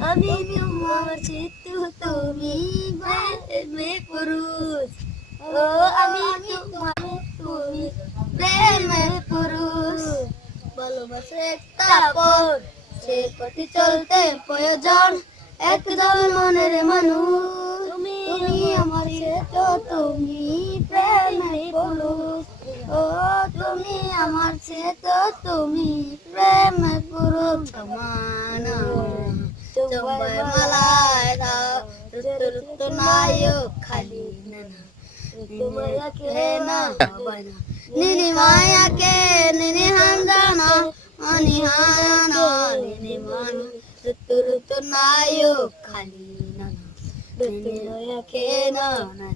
আমি তোমার সেতু তুমি প্রেমে পুরুষ ও আমি তোমার তুমি প্রেমে পুরুষ ভালোবাসা একটা পথ সে পথে চলতে প্রয়োজন একজন মনের মানুষ তুমি আমার সেতু তুমি প্রেমে পুরুষ ও তুমি আমার সেতু তুমি প্রেমে পুরুষ সমানা চম্বয় মালায় দাও ঋতু নায়ক খালি নানা নিনি মায়াকে নিনি হামদানা অনিহানা নিনি মানা ঋতু নায়ক খালি নানা নিনি মায়াকে না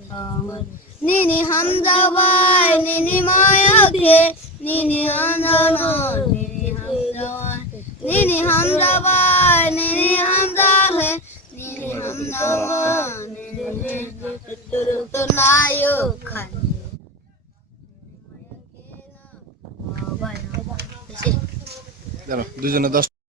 থামন নিনি হামদাবাই নিনি মায়াকে নিনি হামদানা নিনি হামদাবাই নিনি হামদাবাই নিনি হামদাহে নিনি হামদাবাই নিনি ঋতু নায়ক খালি জানো দুজনে 10